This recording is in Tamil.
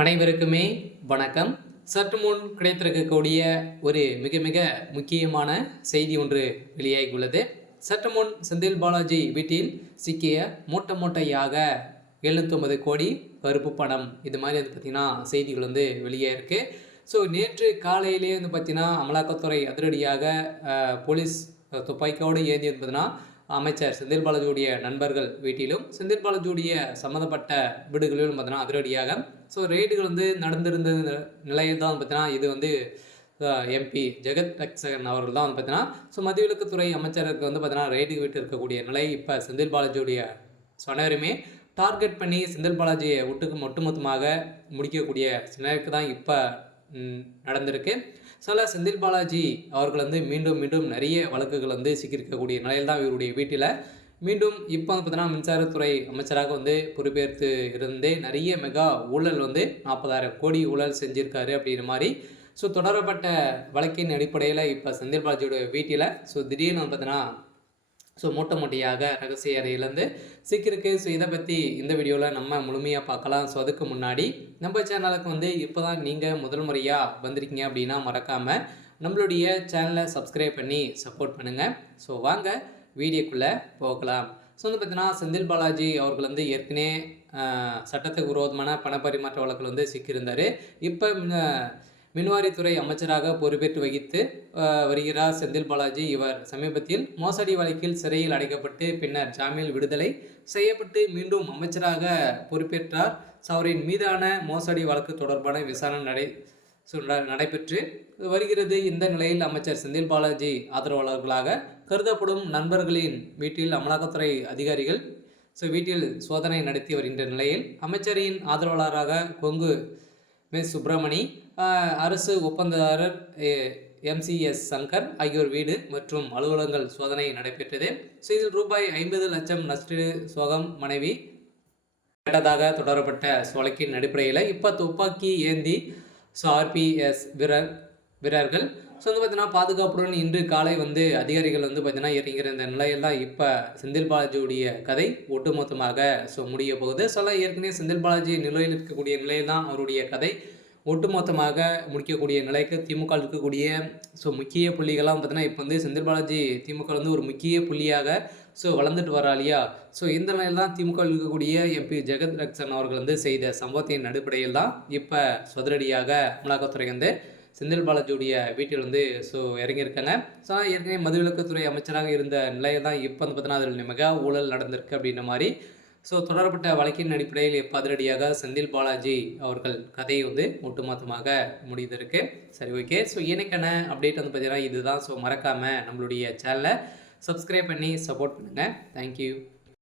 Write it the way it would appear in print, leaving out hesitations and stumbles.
அனைவருக்குமே வணக்கம். சற்று முன் கிடைத்திருக்கக்கூடிய ஒரு மிக மிக முக்கியமான செய்தி ஒன்று வெளியாகியுள்ளது. சற்று முன் செந்தில் பாலாஜி வீட்டில் சிக்கிய மூட்டையாக 709 கோடி கருப்பு பணம், இது மாதிரி பார்த்திங்கன்னா செய்திகள் வெளியே இருக்குது. ஸோ நேற்று காலையிலேயே பார்த்திங்கன்னா அமலாக்கத்துறை அதிரடியாக போலீஸ் துப்பாக்கியோடு ஏந்தி பார்த்தீங்கன்னா அமைச்சர் செந்தில் பாலாஜியுடைய நண்பர்கள் வீட்டிலும் செந்தில் பாலாஜியுடைய சம்மந்தப்பட்ட வீடுகளிலும் பார்த்தீங்கன்னா அதிரடியாக ரெய்டுகள் நடந்திருந்த நிலையில் தான் பார்த்தீங்கன்னா இது எம்பி ஜெகத் ரட்சகன் அவர்கள் தான் பார்த்தீங்கன்னா மத்தியவிலக்குத்துறை அமைச்சருக்கு பார்த்தீங்கன்னா ரெய்டு விட்டு இருக்கக்கூடிய நிலை இப்போ செந்தில் பாலாஜியுடைய அனைவருமே டார்கெட் பண்ணி செந்தில் பாலாஜியை ஒட்டுமொத்தமாக முடிக்கக்கூடிய நிலைக்கு தான் இப்போ நடந்திருக்கு. செந்தில் பாலாஜி அவர்கள் மீண்டும் மீண்டும் நிறைய வழக்குகள் சிக்கியிருக்கக்கூடிய நிலையில் தான் இவருடைய வீட்டில் மீண்டும் இப்போ பார்த்தீங்கன்னா மின்சாரத்துறை அமைச்சராக பொறுப்பேற்று இருந்தே நிறைய மெகா ஊழல் 40,000 கோடி ஊழல் செஞ்சுருக்காரு அப்படிங்கிற மாதிரி தொடரப்பட்ட வழக்கின் அடிப்படையில் இப்போ செந்தில் பாலாஜியோட வீட்டில் திடீர்னு பார்த்தீங்கன்னா மூட்டையாக ரகசிய அறையிலேருந்து சிக்கிருக்கு. இதை பற்றி இந்த வீடியோவில் நம்ம முழுமையாக பார்க்கலாம். அதுக்கு முன்னாடி நம்ம சேனலுக்கு இப்போ தான் நீங்கள் முதல் முறையாக வந்திருக்கீங்க அப்படின்னா மறக்காமல் நம்மளுடைய சேனலை சப்ஸ்கிரைப் பண்ணி சப்போர்ட் பண்ணுங்கள். வாங்க வீடியோக்குள்ளே போகலாம். பார்த்தீங்கன்னா செந்தில் பாலாஜி அவர்கள் ஏற்கனவே சட்டத்துக்கு விரோதமான பணப்பரிமாற்ற வழக்கில் சிக்கியிருந்தார். இப்போ மின்வாரித்துறை அமைச்சராக பொறுப்பேற்று வகித்து வருகிறார் செந்தில் பாலாஜி. இவர் சமீபத்தில் மோசடி வழக்கில் சிறையில் அடைக்கப்பட்டு பின்னர் ஜாமீன் விடுதலை செய்யப்பட்டு மீண்டும் அமைச்சராக பொறுப்பேற்றார். அவரின் மீதான மோசடி வழக்கு தொடர்பான விசாரணை நடைபெற்று வருகிறது. இந்த நிலையில் அமைச்சர் செந்தில் பாலாஜி ஆதரவாளர்களாக கருதப்படும் நண்பர்களின் வீட்டில் அமலாக்கத்துறை அதிகாரிகள் வீட்டில் சோதனை நடத்தி வருகின்ற நிலையில் அமைச்சரின் ஆதரவாளராக கொங்கு சுப்பிரமணி, அரசு ஒப்பந்ததாரர் MCS சங்கர் ஆகியோர் வீடு மற்றும் அலுவலகங்கள் சோதனை நடைபெற்றது. இதில் ரூபாய் 50 லட்சம் நஷ்ட சோகம் மனைவி கேட்டதாக தொடரப்பட்ட வழக்கின் அடிப்படையில் இப்போ துப்பாக்கி ஏந்தி RPS வீரர்கள் பார்த்தீங்கன்னா பாதுகாப்புடன் இன்று காலை அதிகாரிகள் பார்த்தீங்கன்னா இறங்குகிற இந்த நிலையில் தான் இப்போ செந்தில் பாலாஜியுடைய கதை ஒட்டுமொத்தமாக முடிய போகுது. ஏற்கனவே செந்தில் பாலாஜி நிலையில் இருக்கக்கூடிய நிலையில் தான் அவருடைய கதை ஒட்டுமொத்தமாக முடிக்கக்கூடிய நிலைக்கு திமுக இருக்கக்கூடிய முக்கிய புள்ளிகள்லாம் பார்த்தீங்கன்னா இப்போ செந்தில் பாலாஜி திமுக ஒரு முக்கிய புள்ளியாக வளர்ந்துட்டு வரா இல்லையா. இந்த நிலையில் தான் திமுக இருக்கக்கூடிய MP ஜெகத் ரட்சகன் அவர்கள் செய்த சம்பவத்தின் அடிப்படையில் தான் இப்போ அதிரடியாக அமலாக்கத்துறை செந்தில் பாலாஜியுடைய வீட்டில் இறங்கியிருக்காங்க. ஏற்கனவே மதுவிலக்குத்துறை அமைச்சராக இருந்த நிலையில் தான் இப்போ பார்த்தீங்கன்னா அதில் மெகா ஊழல் நடந்திருக்கு அப்படின்ற மாதிரி தொடரப்பட்ட வழக்கின் அடிப்படையில் இப்போ அதிரடியாக செந்தில் பாலாஜி அவர்கள் கதை ஒட்டுமொத்தமாக முடிந்திருக்கு. சரி, ஓகே. எனக்கான அப்டேட் பார்த்தீங்கன்னா இதுதான். மறக்காமல் நம்மளுடைய சேனலை சப்ஸ்கிரைப் பண்ணி சப்போர்ட் பண்ணுங்கள். தேங்க்யூ.